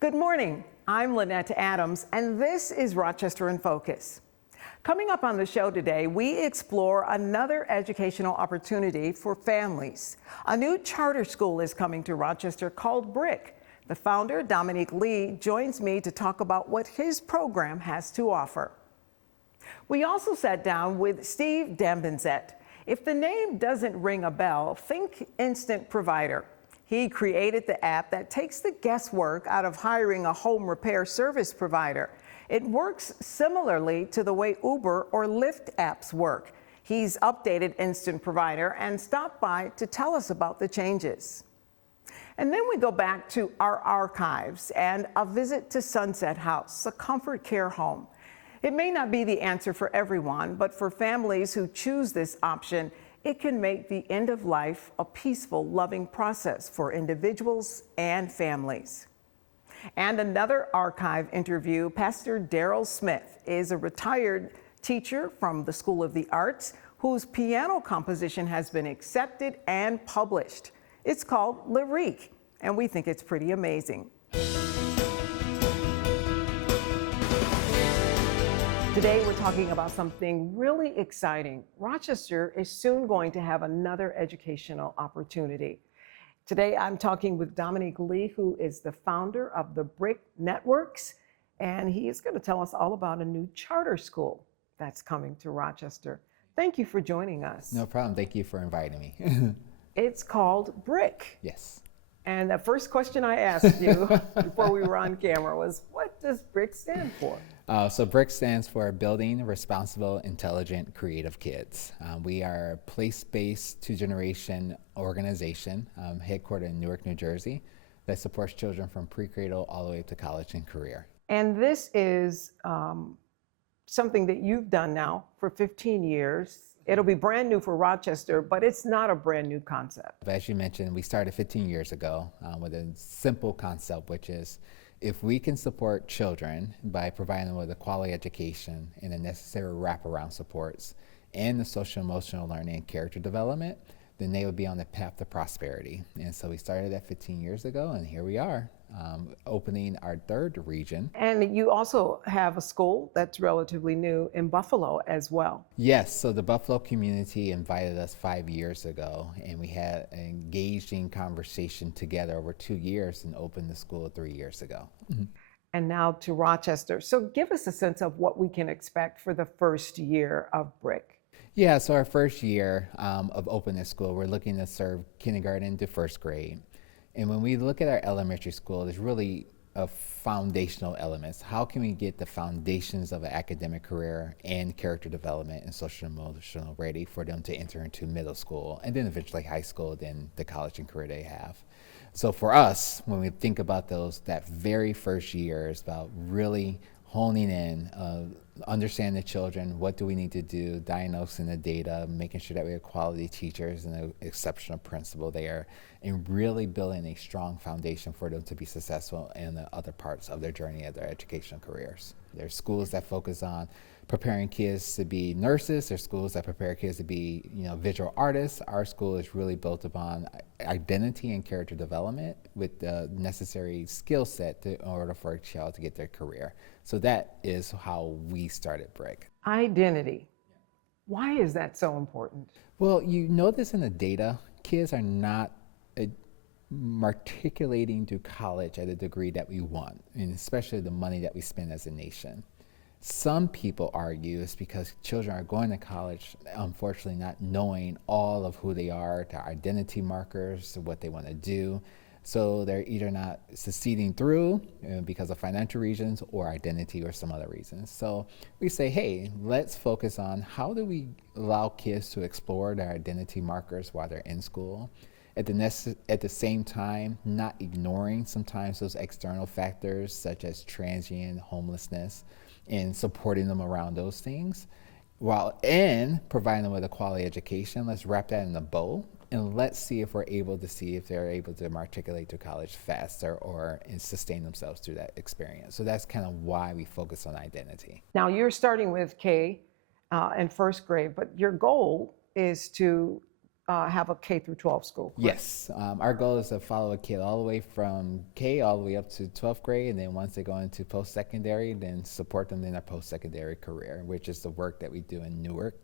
Good morning. I'm Lynette Adams, and this is Rochester in Focus. Coming up on the show today, we explore another educational opportunity for families. A new charter school is coming to Rochester called B.R.I.C.K. The founder, Dominique Lee, joins me to talk about what his program has to offer. We also sat down with Steve Dambenzet. If the name doesn't ring a bell, think instant provider. He created the app that takes the guesswork out of hiring a home repair service provider. It works similarly to the way Uber or Lyft apps work. He's updated Instant Provider and stopped by to tell us about the changes. And then we go back to our archives and a visit to Sunset House, a comfort care home. It may not be the answer for everyone, but for families who choose this option, it can make the end of life a peaceful, loving process for individuals and families. And another archive interview, Pastor Daryl Smith is a retired teacher from the School of the Arts whose piano composition has been accepted and published. It's called B.R.I.C.K, and we think it's pretty amazing. Today we're talking about something really exciting. Rochester is soon going to have another educational opportunity. Today I'm talking with Dominique Lee, who is the founder of the B.R.I.C.K Networks, and he is going to tell us all about a new charter school that's coming to Rochester. Thank you for joining us. No problem. Thank you for inviting me. It's called B.R.I.C.K. Yes. And the first question I asked you before we were on camera was, what does B.R.I.C.K stand for? So B.R.I.C.K stands for Building Responsible, Intelligent, Creative Kids. We are a place-based two-generation organization headquartered in Newark, New Jersey, that supports children from pre-cradle all the way up to college and career. And this is something that you've done now for 15 years. It'll be brand new for Rochester, but it's not a brand new concept. As you mentioned, we started 15 years ago with a simple concept, which is if we can support children by providing them with a quality education and the necessary wraparound supports and the social emotional learning and character development, then they would be on the path to prosperity. And so we started that 15 years ago, and here we are, opening our third region. And you also have a school that's relatively new in Buffalo as well. Yes, so the Buffalo community invited us 5 years ago, and we had an engaging conversation together over 2 years and opened the school 3 years ago. Mm-hmm. And now to Rochester. So give us a sense of what we can expect for the first year of B.R.I.C.K. Yeah, so our first year of opening the school, we're looking to serve kindergarten to first grade. And when we look at our elementary school, there's really foundational elements. How can we get the foundations of an academic career and character development and social emotional ready for them to enter into middle school and then eventually high school, then the college and career they have. So for us, when we think about that very first year is about really honing in, understand the children, what do we need to do, diagnosing the data, making sure that we have quality teachers and an exceptional principal there, and really building a strong foundation for them to be successful in the other parts of their journey of their educational careers. There's schools that focus on preparing kids to be nurses. There's schools that prepare kids to be, visual artists. Our school is really built upon identity and character development with the necessary skill set in order for a child to get their career. So that is how we started B.R.I.C.K. Identity. Why is that so important? Well, you notice in the data, kids are not matriculating to college at a degree that we want, and especially the money that we spend as a nation. Some people argue it's because children are going to college, unfortunately not knowing all of who they are, their identity markers, what they want to do. So they're either not succeeding through because of financial reasons or identity or some other reasons. So we say, hey, let's focus on how do we allow kids to explore their identity markers while they're in school. At the same time, not ignoring sometimes those external factors such as transient homelessness and supporting them around those things. While providing them with a quality education, let's wrap that in a bow and let's see if we're able to see if they're able to matriculate to college faster or and sustain themselves through that experience. So that's kind of why we focus on identity. Now you're starting with K and first grade, but your goal is to have a K through 12 school. Correct? Yes, our goal is to follow a kid all the way from K all the way up to 12th grade, and then once they go into post-secondary, then support them in their post-secondary career, which is the work that we do in Newark.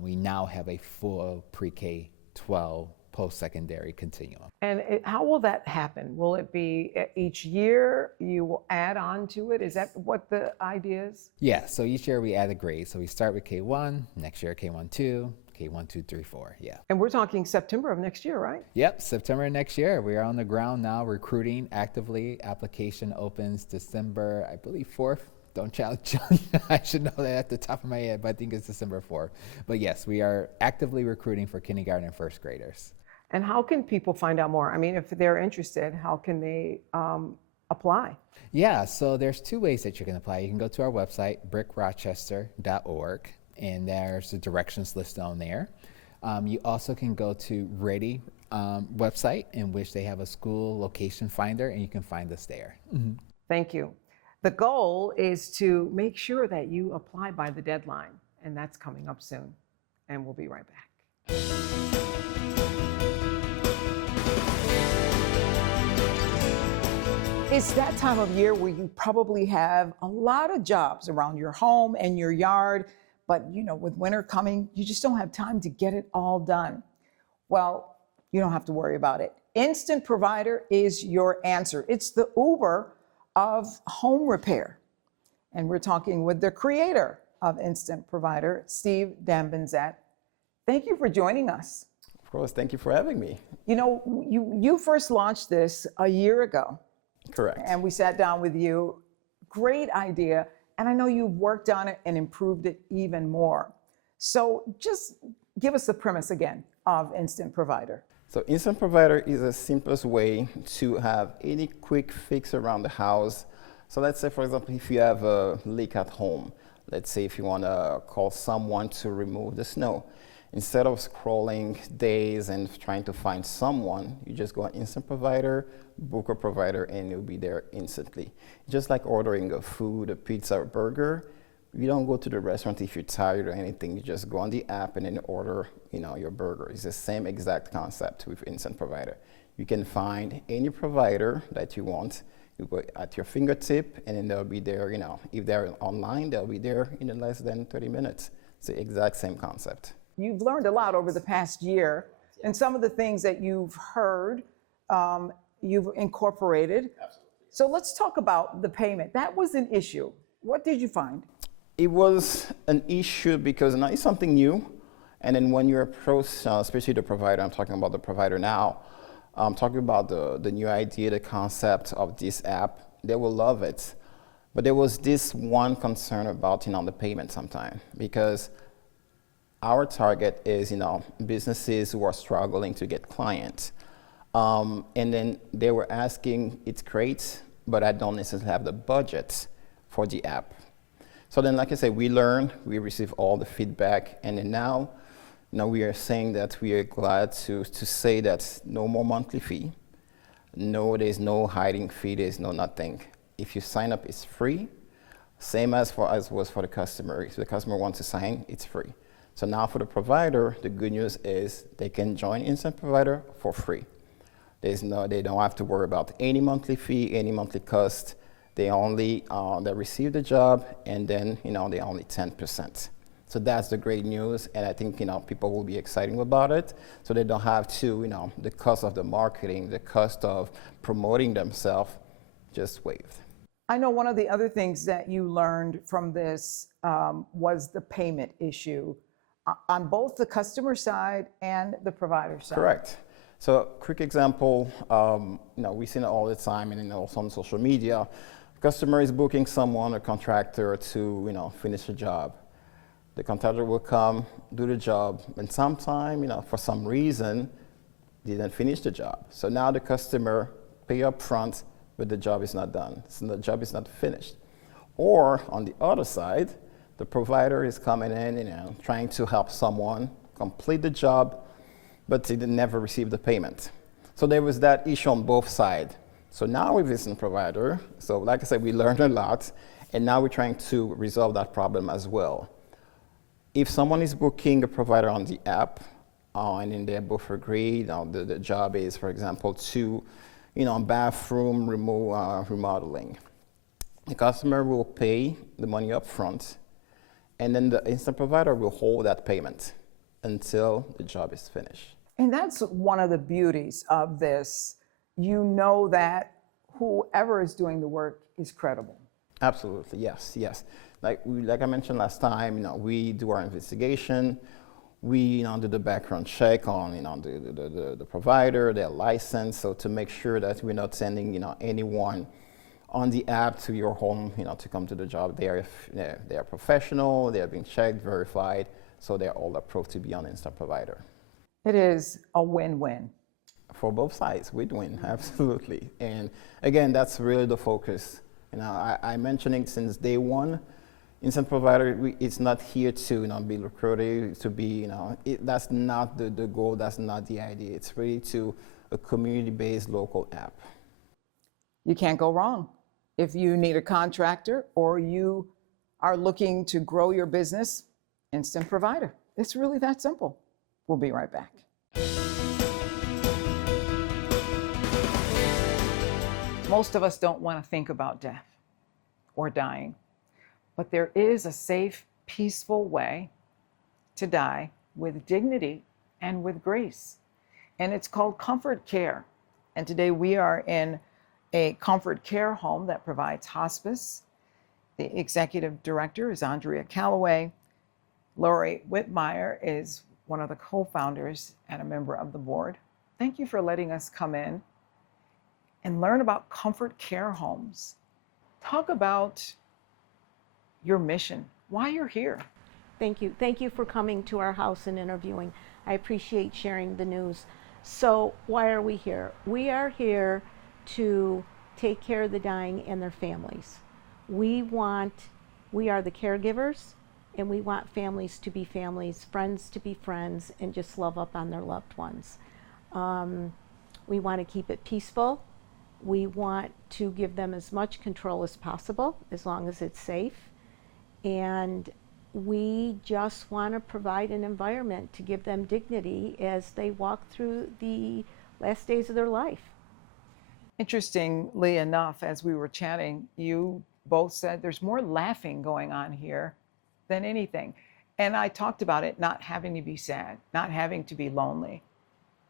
We now have a full pre-K 12 post-secondary continuum. And how will that happen? Will it be each year you will add on to it? Is that what the idea is? Yeah, so each year we add a grade. So we start with K1, next year K1, 2, K1, 2, 3, 4, yeah. And we're talking September of next year, right? Yep, September next year. We are on the ground now recruiting actively. Application opens December, I believe, 4th. Don't challenge. I should know that at the top of my head, but I think it's December 4th. But yes, we are actively recruiting for kindergarten and first graders. And how can people find out more? I mean, if they're interested, how can they apply? Yeah, so there's two ways that you can apply. You can go to our website, brickrochester.org, and there's the directions listed on there. You also can go to Ready website, in which they have a school location finder, and you can find us there. Mm-hmm. Thank you. The goal is to make sure that you apply by the deadline, and that's coming up soon. And we'll be right back. It's that time of year where you probably have a lot of jobs around your home and your yard, but with winter coming, you just don't have time to get it all done. Well, you don't have to worry about it. Instant Provider is your answer. It's the Uber of home repair. And we're talking with the creator of Instant Provider, Steve Dambenzat. Thank you for joining us. Of course, thank you for having me. You first launched this a year ago. Correct. And we sat down with you. Great idea. And I know you've worked on it and improved it even more. So just give us the premise again of Instant Provider. So Instant Provider is the simplest way to have any quick fix around the house. So let's say, for example, if you have a leak at home, let's say if you want to call someone to remove the snow, instead of scrolling days and trying to find someone, you just go on Instant Provider, book a provider, and you'll be there instantly. Just like ordering a food, a pizza, or burger. You don't go to the restaurant if you're tired or anything. You just go on the app and then order, your burger. It's the same exact concept with Instant Provider. You can find any provider that you want. You go at your fingertip, and then they'll be there. If they're online, they'll be there in less than 30 minutes. It's the exact same concept. You've learned a lot over the past year, and some of the things that you've heard, you've incorporated. Absolutely. So let's talk about the payment. That was an issue. What did you find? It was an issue because now it's something new. And then when you approach, especially the provider, I'm talking about the provider now, I'm talking about the new idea, the concept of this app. They will love it. But there was this one concern about, the payment sometime, because our target is, businesses who are struggling to get clients. And then they were asking, it's great, but I don't necessarily have the budget for the app. So then, like I said, we learn, we receive all the feedback, and then now we are saying that we are glad to say that no more monthly fee. No, there's no hiding fee, there's no nothing. If you sign up, it's free. Same as was for the customer. If the customer wants to sign, it's free. So now for the provider, the good news is they can join Instant Provider for free. They don't have to worry about any monthly fee, any monthly cost. They only they receive the job, and then they only 10%. So that's the great news, and I think people will be excited about it. So they don't have to the cost of the marketing, the cost of promoting themselves, just waived. I know one of the other things that you learned from this was the payment issue on both the customer side and the provider side. Correct. So quick example, we see it all the time, and also on social media. Customer is booking someone, a contractor, to finish a job. The contractor will come, do the job, and sometime, for some reason, didn't finish the job. So now the customer pay up front, but the job is not done. So the job is not finished. Or on the other side, the provider is coming in, trying to help someone complete the job, but they never receive the payment. So there was that issue on both sides. So now with Instant Provider, so like I said, we learned a lot, and now we're trying to resolve that problem as well. If someone is booking a provider on the app, and then they're both agreed. The job is, for example, to, bathroom remodeling. The customer will pay the money up front, and then the instant provider will hold that payment until the job is finished. And that's one of the beauties of this. You know that whoever is doing the work is credible. Absolutely, yes. Like I mentioned last time, we do our investigation. We do the background check on the provider, their license, so to make sure that we're not sending anyone on the app to your home to come to the job. They are professional, they are being checked, verified, so they're all approved to be on Instant Provider. It is a win-win. For both sides, win-win, absolutely. And again, that's really the focus. I mentioned it since day one. Instant Provider, it's not here to be lucrative, to be, that's not the goal, that's not the idea. It's really to a community-based local app. You can't go wrong. If you need a contractor or you are looking to grow your business, Instant Provider. It's really that simple. We'll be right back. Most of us don't want to think about death or dying, but there is a safe, peaceful way to die with dignity and with grace. And it's called comfort care. And today we are in a comfort care home that provides hospice. The executive director is Andrea Calloway. Lori Whitmire is one of the co-founders and a member of the board. Thank you for letting us come in and learn about comfort care homes. Talk about your mission, why you're here. Thank you. Thank you for coming to our house and interviewing. I appreciate sharing the news. So why are we here? We are here to take care of the dying and their families. We are the caregivers, and we want families to be families, friends to be friends, and just love up on their loved ones. We want to keep it peaceful. We want to give them as much control as possible, as long as it's safe. And we just want to provide an environment to give them dignity as they walk through the last days of their life. Interestingly enough, as we were chatting, you both said there's more laughing going on here than anything. And I talked about it not having to be sad, not having to be lonely.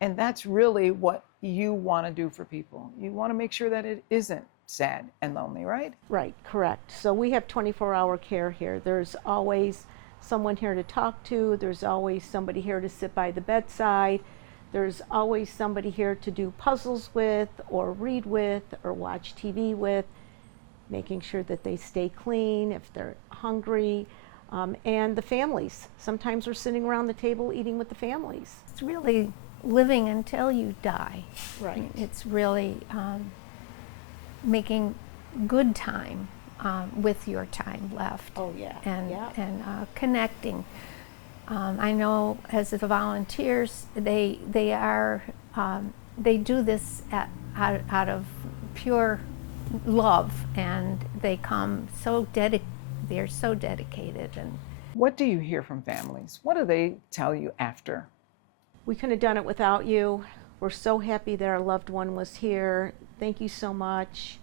And that's really what you want to do for people. You want to make sure that it isn't sad and lonely, right? Right, correct. So we have 24-hour care here. There's always someone here to talk to. There's always somebody here to sit by the bedside. There's always somebody here to do puzzles with, or read with, or watch TV with, making sure that they stay clean if they're hungry. And the families. Sometimes we're sitting around the table eating with the families. It's really living until you die. Right. It's really making good time with your time left. Oh, yeah. And, yeah. and connecting. I know as the volunteers, they do this out of pure love, and they come they're so dedicated. And What do you hear from families? What do they tell you after? We couldn't have done it without you. We're so happy that our loved one was here. Thank you so much.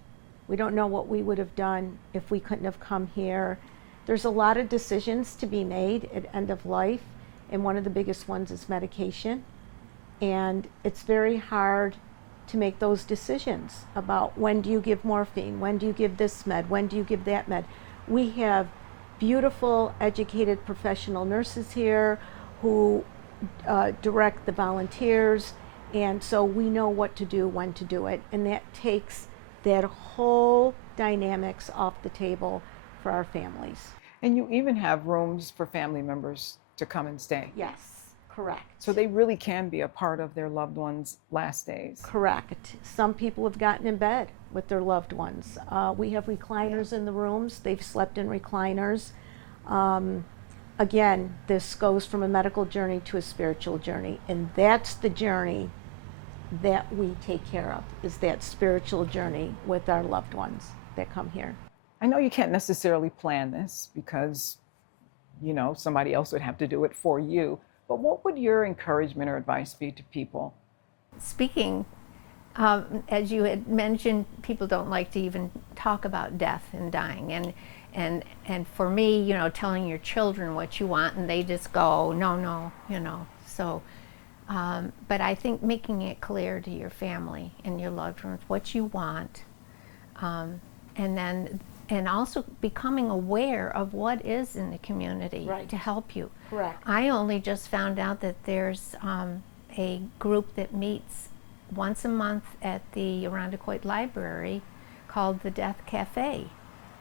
We don't know what we would have done if we couldn't have come here. There's a lot of decisions to be made at end of life, and one of the biggest ones is medication. And it's very hard to make those decisions about when do you give morphine, when do you give this med, when do you give that med. We have beautiful, educated professional nurses here who direct the volunteers, and so we know what to do, when to do it, and that takes that whole dynamics off the table for our families. And you even have rooms for family members to come and stay. Yes, correct. So they really can be a part of their loved ones' last days. Correct. Some people have gotten in bed with their loved ones. We have recliners in the rooms. They've slept in recliners. Again, this goes from a medical journey to a spiritual journey, and that's the journey that we take care of, is that spiritual journey with our loved ones that come here. I know you can't necessarily plan this because, somebody else would have to do it for you, But what would your encouragement or advice be to people? Speaking, as you had mentioned, people don't like to even talk about death and dying. And for me, you know, telling your children what you want and they just go, no, no, you know. So, but I think making it clear to your family and your loved ones what you want, and also becoming aware of what is in the community Right. to help you. Correct. I only just found out that there's a group that meets once a month at the Irondequoit Library called the Death Cafe.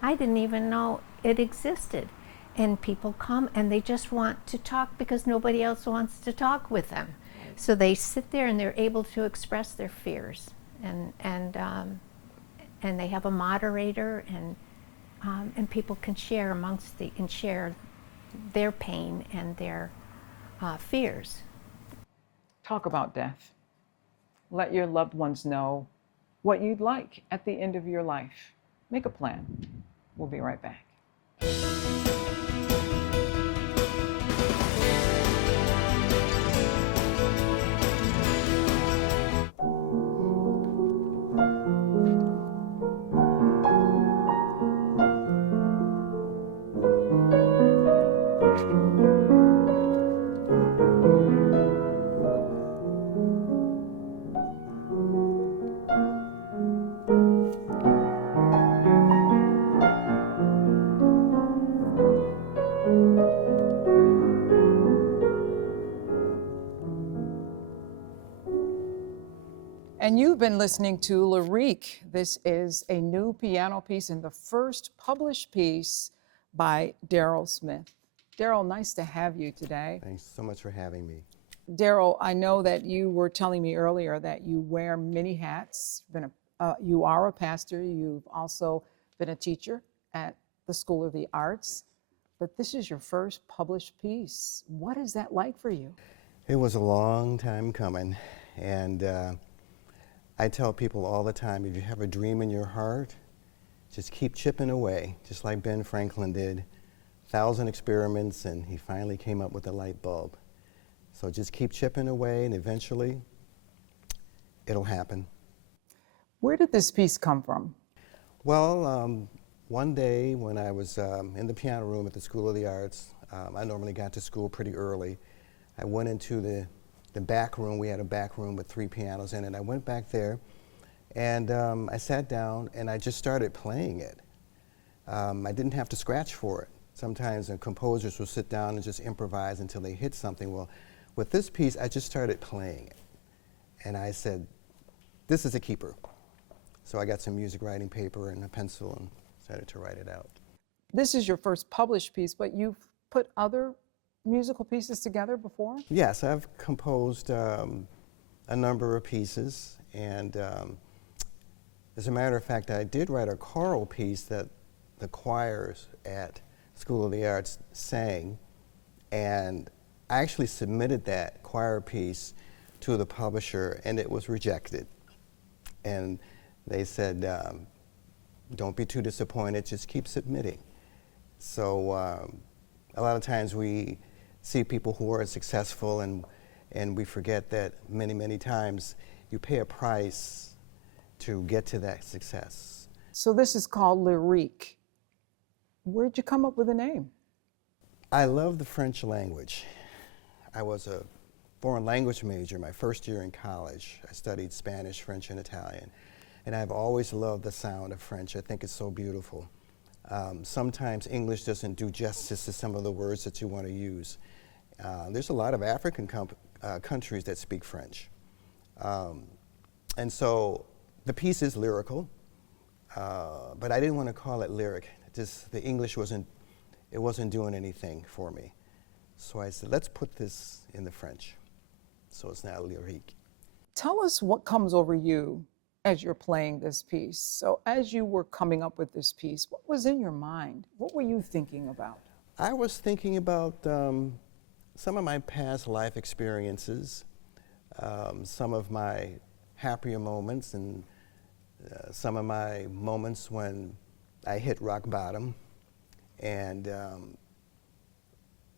I didn't even know it existed. And people come and they just want to talk because nobody else wants to talk with them. So they sit there and they're able to express their fears. And they have a moderator, and people can share and share their pain and their fears. Talk about death. Let your loved ones know what you'd like at the end of your life. Make a plan. We'll be right back. And you've been listening to B.R.I.C.K. This is a new piano piece and the first published piece by Daryl Smith. Daryl, nice to have you today. Thanks so much for having me. Daryl, I know that you were telling me earlier that you wear many hats. You are a pastor. You've also been a teacher at the School of the Arts. But this is your first published piece. What is that like for you? It was a long time coming, and I tell people all the time, if you have a dream in your heart, just keep chipping away, just like Ben Franklin did. 1,000 experiments, and he finally came up with a light bulb. So just keep chipping away, and eventually, it'll happen. Where did this piece come from? Well, one day when I was in the piano room at the School of the Arts, I normally got to school pretty early. I went into the back room. We had a back room with 3 pianos in it. I went back there, and I sat down, and I just started playing it. I didn't have to scratch for it. Sometimes composers will sit down and just improvise until they hit something. Well, with this piece, I just started playing it. And I said, this is a keeper. So I got some music writing paper and a pencil and started to write it out. This is your first published piece, but you've put other musical pieces together before? Yes, I've composed a number of pieces, and as a matter of fact, I did write a choral piece that the choirs at School of the Arts sang, and I actually submitted that choir piece to the publisher, and it was rejected. And they said, don't be too disappointed, just keep submitting. So a lot of times we see people who are successful, and we forget that many, many times you pay a price to get to that success. So this is called B.R.I.C.K. Where'd you come up with the name? I love the French language. I was a foreign language major my first year in college. I studied Spanish, French, and Italian. And I've always loved the sound of French. I think it's so beautiful. Sometimes English doesn't do justice to some of the words that you want to use. There's a lot of African countries that speak French. And so the piece is lyrical, but I didn't want to call it lyric. Just the English wasn't doing anything for me. So I said, let's put this in the French. So it's now B.R.I.C.K. Tell us what comes over you as you're playing this piece. So as you were coming up with this piece, what was in your mind? What were you thinking about? I was thinking about some of my past life experiences, some of my happier moments, and some of my moments when I hit rock bottom. And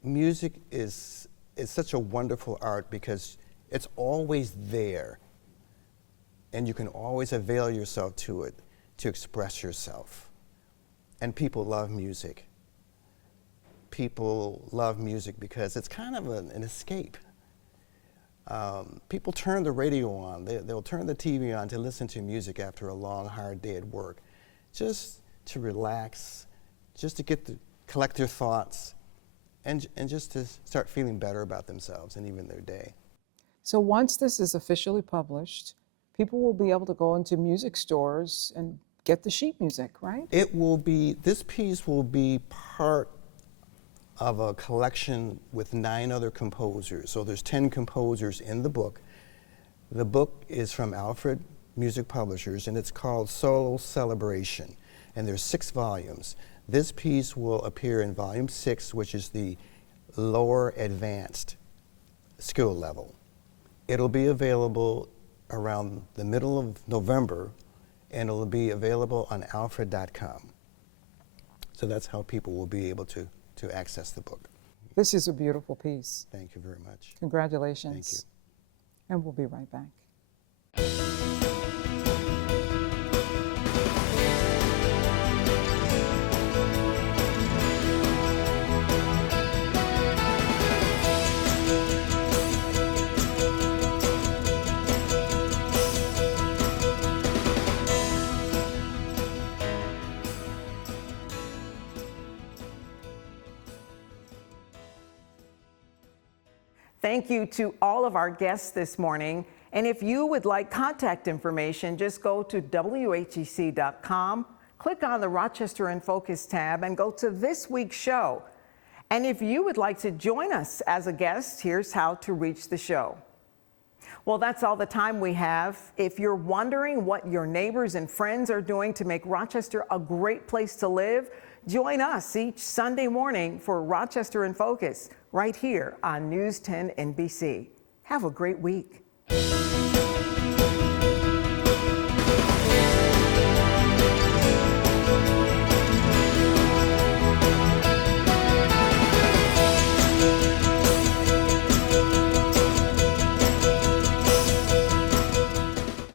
music is it's such a wonderful art because it's always there, and you can always avail yourself to it to express yourself. And people love music. People love music because it's kind of an escape. People turn the radio on, they'll turn the TV on to listen to music after a long, hard day at work, just to relax, just to collect their thoughts, and just to start feeling better about themselves and even their day. So once this is officially published, people will be able to go into music stores and get the sheet music, right? This piece will be part of a collection with 9 other composers. So there's 10 composers in the book. The book is from Alfred Music Publishers, and it's called Solo Celebration, and there's 6 volumes. This piece will appear in volume 6, which is the lower advanced skill level. It'll be available around the middle of November, and it'll be available on alfred.com. So that's how people will be able to access the book. This is a beautiful piece. Thank you very much. Congratulations. Thank you. And we'll be right back. Thank you to all of our guests this morning. And if you would like contact information, just go to WHEC.com, click on the Rochester in Focus tab, and go to this week's show. And if you would like to join us as a guest, here's how to reach the show. Well, that's all the time we have. If you're wondering what your neighbors and friends are doing to make Rochester a great place to live, join us each Sunday morning for Rochester in Focus right here on News 10 NBC. Have a great week.